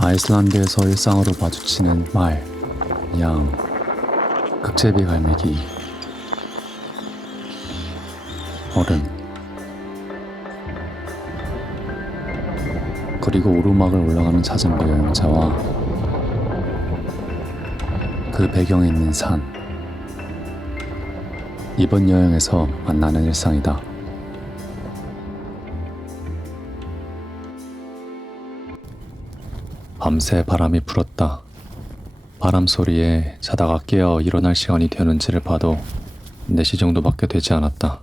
아이슬란드에서 일상으로 마주치는 말, 양, 극제비 갈매기, 얼음, 그리고 오르막을 올라가는 자전거 여행자와 그 배경에 있는 산. 이번 여행에서 만나는 일상이다. 밤새 바람이 불었다. 바람 소리에 자다가 깨어 일어날 시간이 되는지를 봐도 4시 정도밖에 되지 않았다.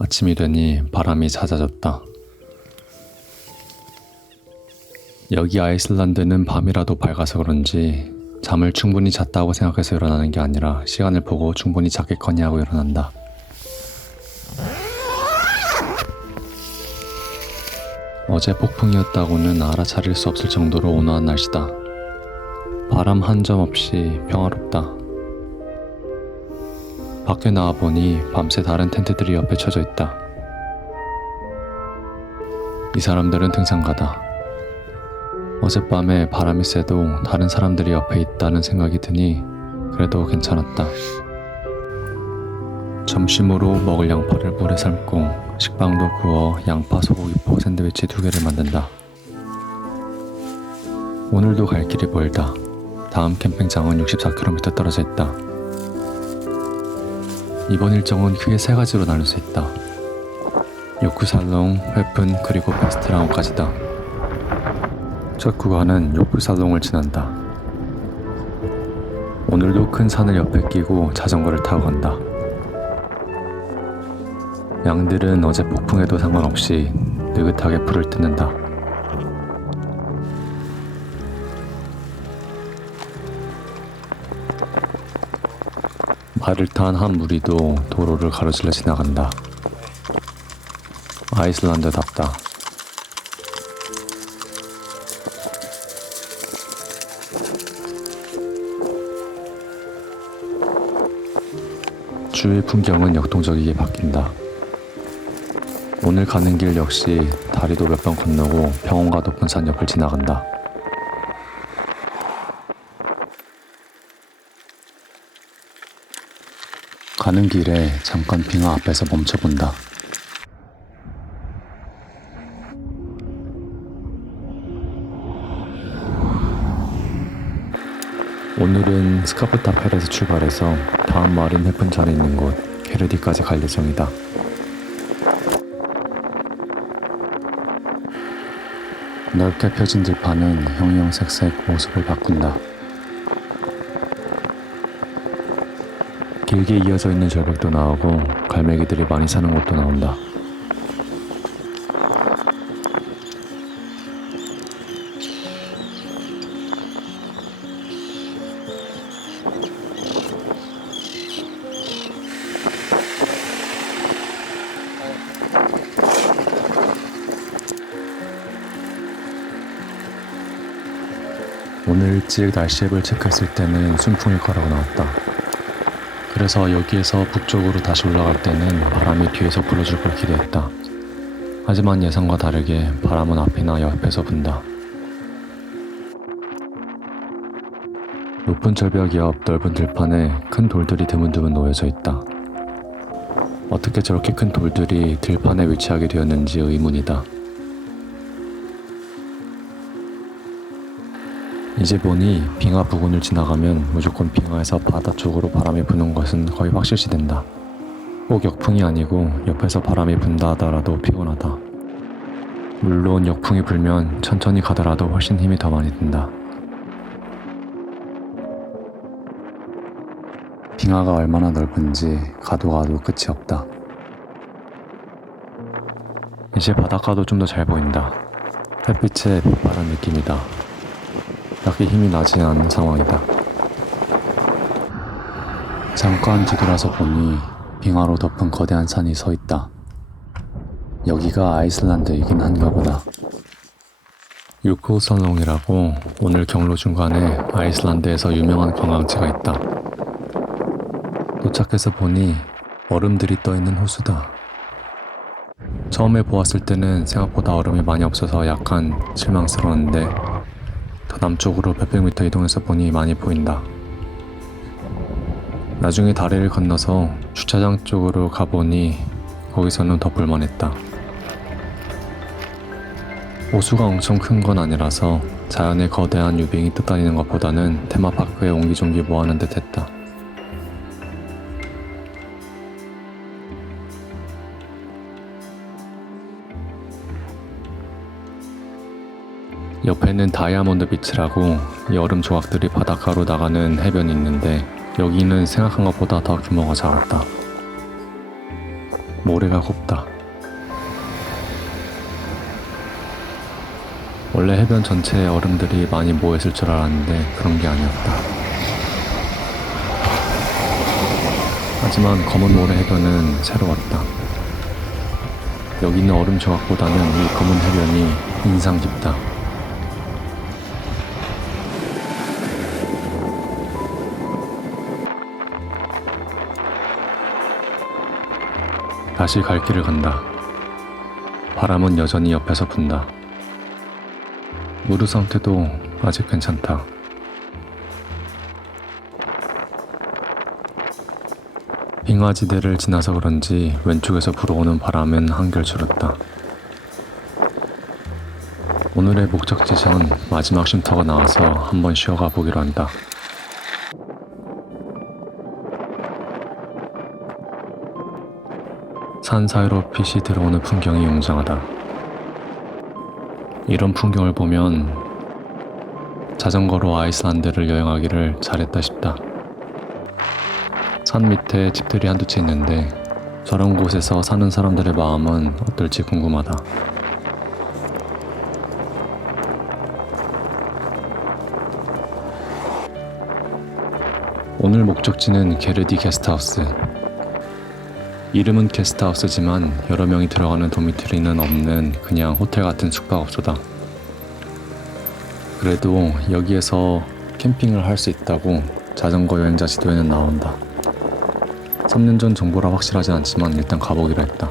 아침이 되니 바람이 잦아졌다. 여기 아이슬란드는 밤이라도 밝아서 그런지 잠을 충분히 잤다고 생각해서 일어나는 게 아니라 시간을 보고 충분히 잤겠거니 하고 일어난다. 어제 폭풍이었다고는 알아차릴 수 없을 정도로 온화한 날씨다. 바람 한 점 없이 평화롭다. 밖에 나와보니 밤새 다른 텐트들이 옆에 쳐져 있다. 이 사람들은 등산가다. 어젯밤에 바람이 세도 다른 사람들이 옆에 있다는 생각이 드니 그래도 괜찮았다. 점심으로 먹을 양파를 물에 삶고 식빵도 구워 양파 소고기 포 샌드위치 2개를 만든다. 오늘도 갈 길이 멀다. 다음 캠핑장은 64km 떨어져 있다. 이번 일정은 크게 3가지로 나눌 수 있다. 요크살롱, 회픈, 그리고 베스트라운까지다. 첫 구간은 요크살롱을 지난다. 오늘도 큰 산을 옆에 끼고 자전거를 타고 간다. 양들은 어제 폭풍에도 상관없이 느긋하게 풀을 뜯는다. 말을 탄 한 무리도 도로를 가로질러 지나간다. 아이슬란드답다. 주위 풍경은 역동적이게 바뀐다. 오늘 가는 길 역시 다리도 몇 번 건너고 평원과 높은 산 옆을 지나간다. 가는 길에 잠깐 빙하 앞에서 멈춰본다. 오늘은 스카프타펠에서 출발해서 다음 마을인 해픈전에 있는 곳 게르디까지 갈 예정이다. 넓게 펴진 들판은 형형색색 모습을 바꾼다. 길게 이어져 있는 절벽도 나오고 갈매기들이 많이 사는 곳도 나온다. 오늘 일찍 날씨 앱을 체크했을 때는 순풍일 거라고 나왔다. 그래서 여기에서 북쪽으로 다시 올라갈 때는 바람이 뒤에서 불어줄 걸 기대했다. 하지만 예상과 다르게 바람은 앞이나 옆에서 분다. 높은 절벽 옆 넓은 들판에 큰 돌들이 드문드문 놓여져 있다. 어떻게 저렇게 큰 돌들이 들판에 위치하게 되었는지 의문이다. 이제 보니 빙하 부근을 지나가면 무조건 빙하에서 바다 쪽으로 바람이 부는 것은 거의 확실시된다. 꼭 역풍이 아니고 옆에서 바람이 분다 하더라도 피곤하다. 물론 역풍이 불면 천천히 가더라도 훨씬 힘이 더 많이 든다. 빙하가 얼마나 넓은지 가도 끝이 없다. 이제 바닷가도 좀 더 잘 보인다. 햇빛에 빛바란 느낌이다. 딱히 힘이 나지 않는 상황이다. 잠깐 뒤돌아서 보니 빙하로 덮은 거대한 산이 서 있다. 여기가 아이슬란드이긴 한가 보다. 요크살롱이라고 오늘 경로 중간에 아이슬란드에서 유명한 관광지가 있다. 도착해서 보니 얼음들이 떠있는 호수다. 처음에 보았을 때는 생각보다 얼음이 많이 없어서 약간 실망스러웠는데 더 남쪽으로 몇백 미터 이동해서 보니 많이 보인다. 나중에 다리를 건너서 주차장 쪽으로 가보니 거기서는 더 볼만했다. 호수가 엄청 큰 건 아니라서 자연의 거대한 유빙이 떠다니는 것보다는 테마파크에 옹기종기 모아놓은 듯 했다. 옆에는 다이아몬드 비치라고 여름 조각들이 바닷가로 나가는 해변이 있는데 여기는 생각한 것보다 더 규모가 작았다. 모래가 곱다. 원래 해변 전체에 얼음들이 많이 모여있을 줄 알았는데 그런 게 아니었다. 하지만 검은 모래 해변은 새로웠다. 여기 있는 얼음 조각보다는 이 검은 해변이 인상 깊다. 다시 갈 길을 간다. 바람은 여전히 옆에서 분다. 무드 상태도 아직 괜찮다. 빙하지대를 지나서 그런지 왼쪽에서 불어오는 바람은 한결 줄었다. 오늘의 목적지 전 마지막 쉼터가 나와서 한번 쉬어가 보기로 한다. 산 사이로 빛이 들어오는 풍경이 웅장하다. 이런 풍경을 보면 자전거로 아이슬란드를 여행하기를 잘했다 싶다. 산 밑에 집들이 한두 채 있는데 저런 곳에서 사는 사람들의 마음은 어떨지 궁금하다. 오늘 목적지는 게르디 게스트하우스. 이름은 게스트하우스지만 여러 명이 들어가는 도미토리는 없는 그냥 호텔 같은 숙박업소다. 그래도 여기에서 캠핑을 할 수 있다고 자전거 여행자 지도에는 나온다. 3년 전 정보라 확실하진 않지만 일단 가보기로 했다.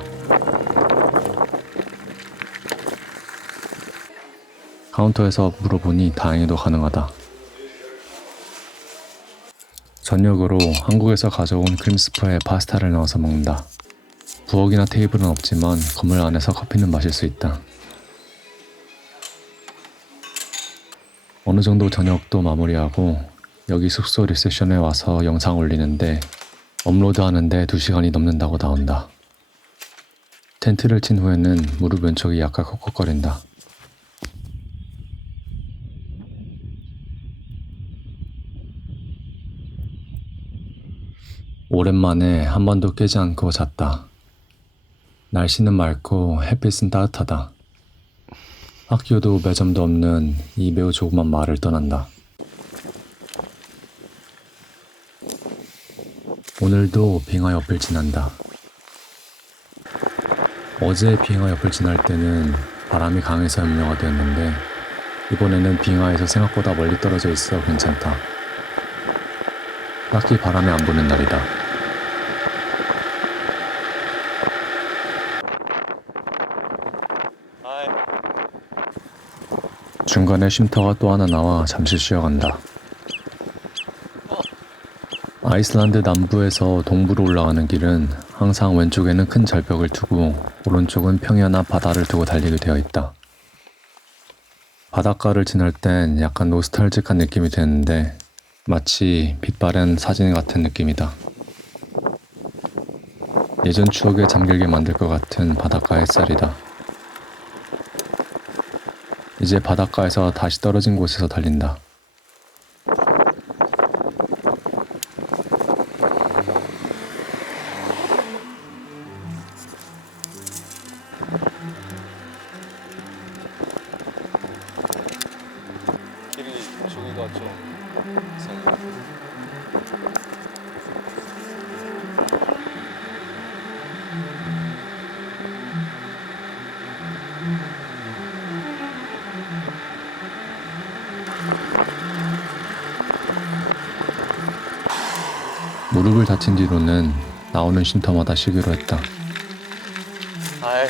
카운터에서 물어보니 다행히도 가능하다. 저녁으로 한국에서 가져온 크림스프에 파스타를 넣어서 먹는다. 부엌이나 테이블은 없지만 건물 안에서 커피는 마실 수 있다. 어느 정도 저녁도 마무리하고 여기 숙소 리셉션에 와서 영상 올리는데 업로드 하는데 2시간이 넘는다고 나온다. 텐트를 친 후에는 무릎 왼쪽이 약간 콕콕거린다. 오랜만에 한 번도 깨지 않고 잤다. 날씨는 맑고 햇빛은 따뜻하다. 학교도 매점도 없는 이 매우 조그만 마을을 떠난다. 오늘도 빙하 옆을 지난다. 어제 빙하 옆을 지날 때는 바람이 강해서 염려가 되었는데 이번에는 빙하에서 생각보다 멀리 떨어져 있어 괜찮다. 딱히 바람이 안 부는 날이다. 중간에 쉼터가 또 하나 나와 잠시 쉬어간다. 아이슬란드 남부에서 동부로 올라가는 길은 항상 왼쪽에는 큰 절벽을 두고 오른쪽은 평야나 바다를 두고 달리게 되어 있다. 바닷가를 지날 땐 약간 노스탈직한 느낌이 드는데 마치 빛바랜 사진 같은 느낌이다. 예전 추억에 잠들게 만들 것 같은 바닷가 햇살이다. 이제 바닷가에서 다시 떨어진 곳에서 달린다. 길이 저기가 좀 이상해. 무릎을 다친 뒤로는 나오는 쉼터마다 쉬기로 했다. 아이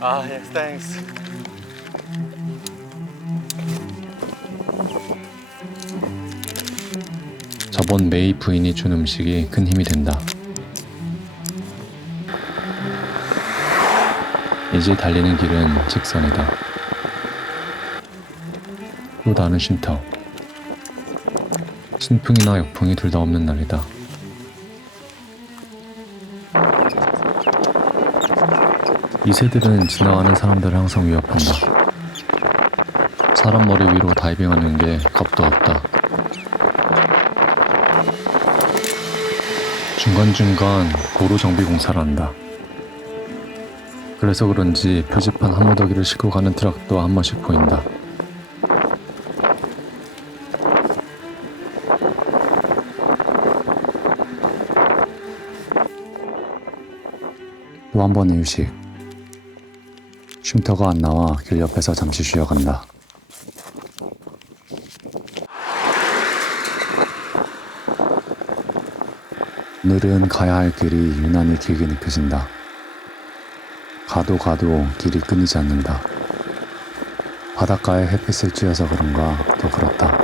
Ah, yes, thanks. 저번 메이 부인이 준 음식이 큰 힘이 된다. 이제 달리는 길은 직선이다. 또 다른 쉼터. 순풍이나 역풍이 둘 다 없는 날이다. 이 새들은 지나가는 사람들을 항상 위협한다. 사람 머리 위로 다이빙하는 게 겁도 없다. 중간중간 도로 정비 공사를 한다. 그래서 그런지 표지판 한 무더기를 싣고 가는 트럭도 한 번씩 보인다. 또 한 번의 휴식. 쉼터가 안 나와 길 옆에서 잠시 쉬어간다. 오늘은 가야 할 길이 유난히 길게 느껴진다. 가도 길이 끊이지 않는다. 바닷가에 햇빛을 쬐어서 그런가 더 그렇다.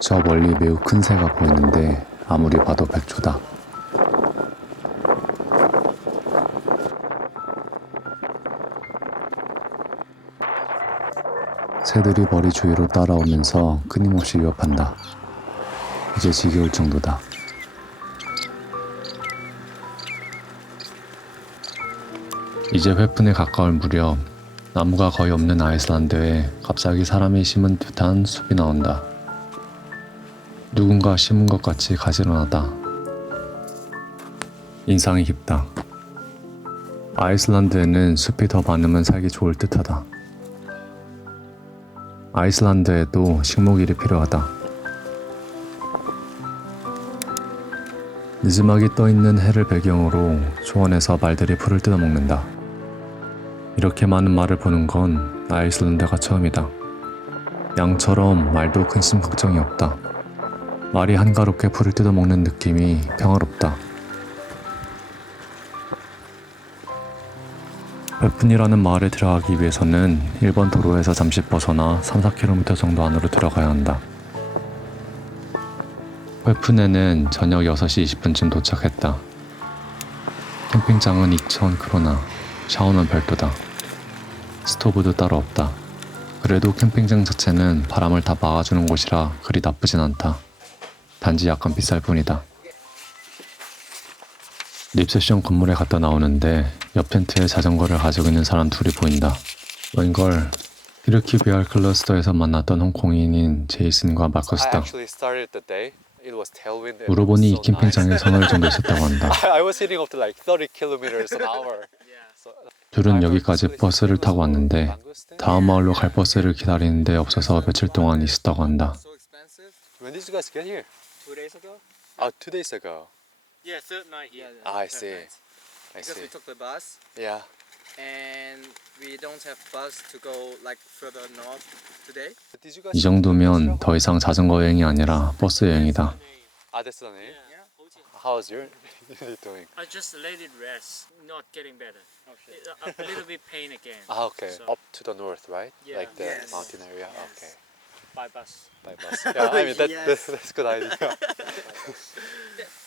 저 멀리 매우 큰 새가 보이는데 아무리 봐도 백조다. 새들이 머리 주위로 따라오면서 끊임없이 위협한다. 이제 지겨울 정도다. 이제 회푼에 가까울 무렵 나무가 거의 없는 아이슬란드에 갑자기 사람이 심은 듯한 숲이 나온다. 누군가 심은 것 같이 가지런하다. 인상이 깊다. 아이슬란드에는 숲이 더 많으면 살기 좋을 듯하다. 아이슬란드에도 식목일이 필요하다. 느지막이 떠있는 해를 배경으로 초원에서 말들이 풀을 뜯어먹는다. 이렇게 많은 말을 보는 건 아이슬란드가 처음이다. 양처럼 말도 근심 걱정이 없다. 말이 한가롭게 풀을 뜯어먹는 느낌이 평화롭다. 회푼이라는 마을에 들어가기 위해서는 1번 도로에서 잠시 벗어나 3-4km 정도 안으로 들어가야 한다. 회푼에는 저녁 6시 20분쯤 도착했다. 캠핑장은 2,000크로나, 샤워는 별도다. 스토브도 따로 없다. 그래도 캠핑장 자체는 바람을 다 막아주는 곳이라 그리 나쁘진 않다. 단지 약간 비쌀 뿐이다. 립세션 건물에 갔다 나오는데 옆 텐트에 자전거를 가지고 있는 사람 둘이 보인다. 웬걸 히르키 베알 클러스터에서 만났던 홍콩인인 제이슨과 I 마커스다. actually started the day. It was tailwind. and 물어보니 이 it was so 캠핑장에 nice. 서너 일 정도 있었다고 한다. I was hitting up to like 30 kilometers an hour. So, 둘은 여기까지 버스를 타고 왔는데 다음 마을로 갈 버스를 기다리는데 없어서 며칠 동안 있었다고 한다. So expensive. When did you guys get here? 2 days ago. 2 days ago. Yeah, third night here. I see. I Because see. we took the bus Yeah. and we don't have bus to go like further north today. Did you guys 이 정도면 더 이상 자전거 여행이 아니라 버스 여행이다. that's the name. Yeah, Hoji. How's your unit doing? I just let it rest, not getting better. A little bit pain again. Okay. So- Up to the north, right? Yeah. Like the Yes. mountain area. Yes. Okay. By bus. By bus. Yeah, I mean Yes. that's good idea.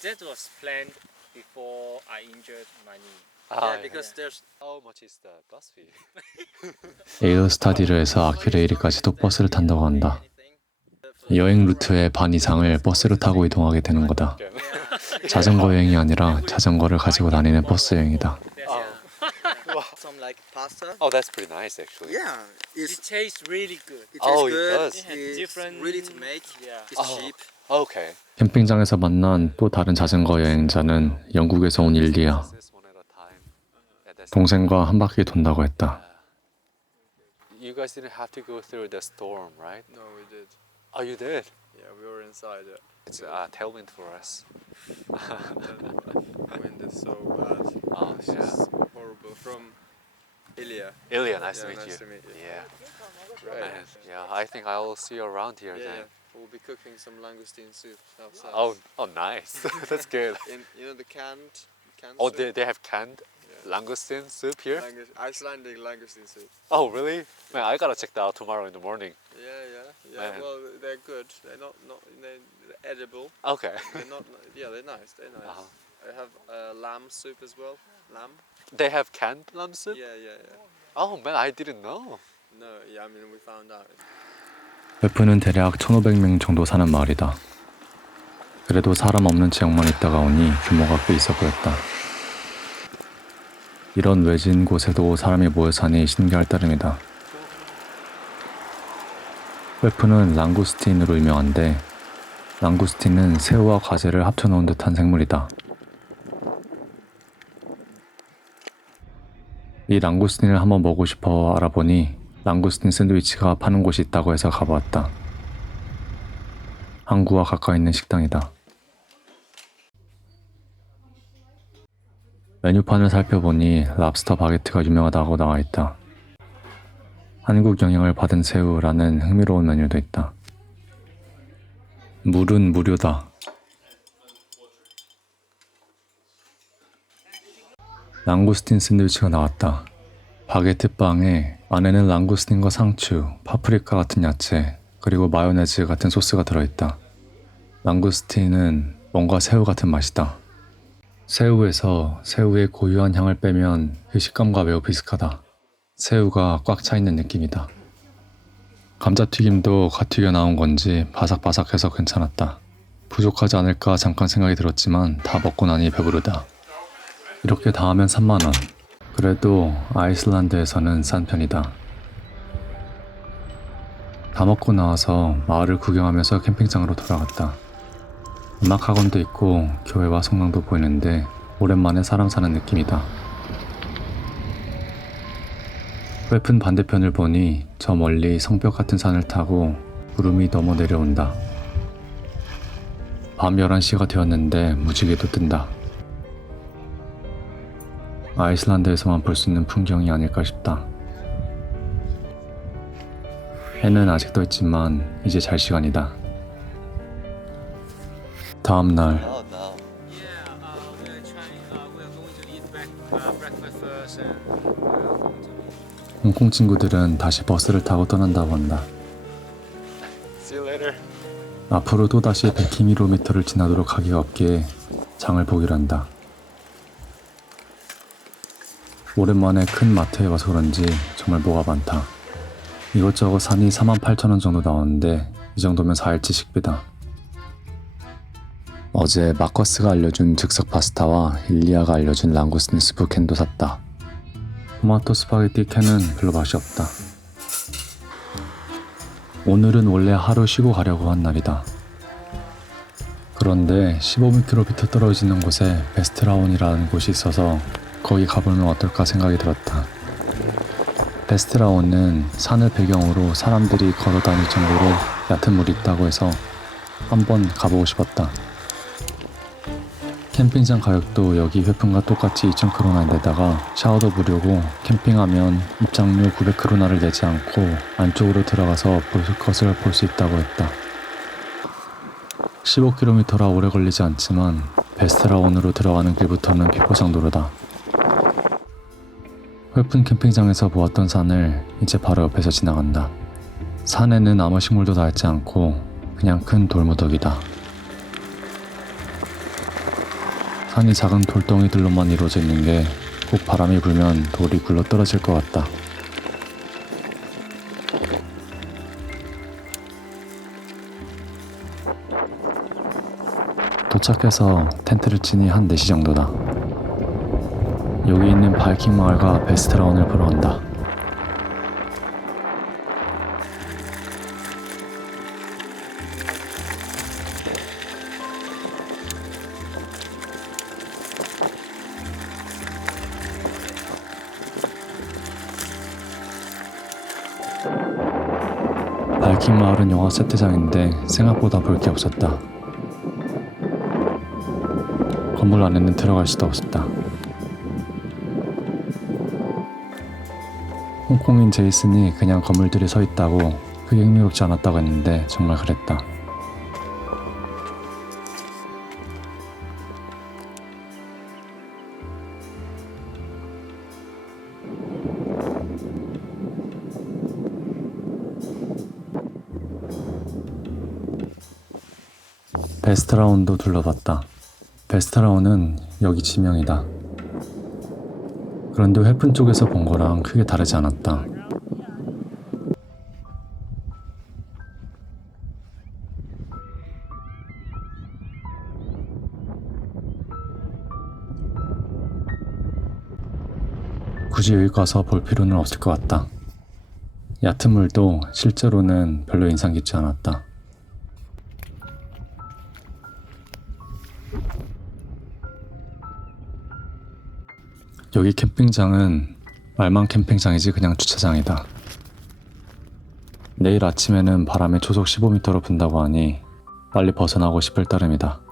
That was planned before I injured my knee. Yeah, because there's how much is the bus fee? 에일스타디르에서 아큐레이리까지도 버스를 탄다고 한다. 여행 루트의 반 이상을 버스로 타고 이동하게 되는 거다. 자전거 여행이 아니라 자전거를 가지고 다니는 버스 여행이다. some like pasta. Oh, that's pretty nice actually. Yeah, It tastes really good. it tastes Oh, it good. does. It has It's different. ready to make. Yeah. It's Oh. cheap. Okay. 캠핑장에서 만난 또 다른 자전거 여행자는 영국에서 온 일리야. This one at a time. Yeah, that's 동생과 한 바퀴 돈다고 했다. You guys didn't have to go through the storm, right? No, we did. Oh, you did. Yeah, we were inside it. It's tailwind for us. The wind is so bad. Oh, It's yeah. just horrible. From Ilya. Ilya, nice Yeah, to meet nice you. to meet you. Yeah. Right. Man, yeah, I think I will see you around here Yeah, then. yeah. We'll be cooking some langoustine soup ourselves. Oh, nice. That's good. You know the canned Oh, soup? they have canned Yeah. langoustine soup here? Icelandic langoustine soup. Oh, really? Man, I gotta check that out tomorrow in the morning. Yeah. Man. Well, they're good. They're not they're edible. Okay. They're not. Yeah, they're nice. They're nice. Uh-huh. I have lamb soup as well. Lamb. They have canned lamb soup? Yeah. Oh man, I didn't know. No, yeah. I mean, we found out. 웨프는 대략 1,500명 정도 사는 마을이다. 그래도 사람 없는 지역만 있다가 오니 규모가 꽤 있어 보였다. 이런 외진 곳에도 사람이 모여 사니 신기할 따름이다. 웨프는 랑구스틴으로 유명한데 랑구스틴은 새우와 가재를 합쳐놓은 듯한 생물이다. 이 랑구스틴을 한번 먹고 싶어 알아보니 랑구스틴 샌드위치가 파는 곳이 있다고 해서 가보았다. 항구와 가까이 있는 식당이다. 메뉴판을 살펴보니 랍스터 바게트가 유명하다고 나와있다. 한국 영향을 받은 새우라는 흥미로운 메뉴도 있다. 물은 무료다. 랑구스틴 샌드위치가 나왔다. 바게트 빵에 안에는 랑구스틴과 상추, 파프리카 같은 야채, 그리고 마요네즈 같은 소스가 들어있다. 랑구스틴은 뭔가 새우 같은 맛이다. 새우에서 새우의 고유한 향을 빼면 그 식감과 매우 비슷하다. 새우가 꽉 차 있는 느낌이다. 감자튀김도 갓 튀겨 나온 건지 바삭바삭해서 괜찮았다. 부족하지 않을까 잠깐 생각이 들었지만 다 먹고 나니 배부르다. 이렇게 다 하면 3만원. 그래도 아이슬란드에서는 싼 편이다. 다 먹고 나와서 마을을 구경하면서 캠핑장으로 돌아갔다. 음악학원도 있고 교회와 성당도 보이는데 오랜만에 사람 사는 느낌이다. 웨픈 반대편을 보니 저 멀리 성벽 같은 산을 타고 구름이 넘어 내려온다. 밤 11시가 되었는데 무지개도 뜬다. 아이슬란드에서만 볼 수 있는 풍경이 아닐까 싶다. 해는 아직 떠 있지만 이제 잘 시간이다. 다음 날 Oh no. Yeah, we are going to eat breakfast first and we are going to 홍콩 친구들은 다시 버스를 타고 떠난다고 한다. See you later. 앞으로 또다시 100km를 지나도록 하기가 없기에 장을 보기로 한다. 오랜만에 큰 마트에 와서 그런지 정말 뭐가 많다. 이것저것 산이 48,000원 정도 나오는데 이 정도면 4일치 식비다. 어제 마커스가 알려준 즉석 파스타와 일리아가 알려준 랑구스틴 스프 캔도 샀다. 토마토 스파게티 캔은 별로 맛이 없다. 오늘은 원래 하루 쉬고 가려고 한 날이다. 그런데 15km 떨어지는 곳에 베스트라온이라는 곳이 있어서 거기 가보면 어떨까 생각이 들었다. 베스트라온은 산을 배경으로 사람들이 걸어 다닐 정도로 얕은 물이 있다고 해서 한번 가보고 싶었다. 캠핑장 가격도 여기 회품과 똑같이 2,000크로나인데다가 샤워도 무료고 캠핑하면 입장료 900크로나를 내지 않고 안쪽으로 들어가서 볼 것을 볼 수 있다고 했다. 15km라 오래 걸리지 않지만 베스트라온으로 들어가는 길부터는 비포장도로다. 회품 캠핑장에서 보았던 산을 이제 바로 옆에서 지나간다. 산에는 아무 식물도 닿지 않고 그냥 큰 돌무더기다. 산이 작은 돌덩이들로만 이루어져 있는 게 꼭 바람이 불면 돌이 굴러 떨어질 것 같다. 도착해서 텐트를 치니 한 4시 정도다. 여기 있는 바이킹 마을과 베스트라운을 보러 간다. 바이킹 마을은 영화 세트장인데 생각보다 볼 게 없었다. 건물 안에는 들어갈 수도 없었다. 홍인 제이슨이 그냥 건물들이 서 있다고 그게 흥미롭지 않았다고 했는데 정말 그랬다. 베스트라운도 둘러봤다. 베스트라운은 여기 지명이다. 그런데 회픈 쪽에서 본 거랑 크게 다르지 않았다. 굳이 여기 가서 볼 필요는 없을 것 같다. 얕은 물도 실제로는 별로 인상 깊지 않았다. 여기 캠핑장은 말만 캠핑장이지 그냥 주차장이다. 내일 아침에는 바람이 초속 15m로 분다고 하니 빨리 벗어나고 싶을 따름이다.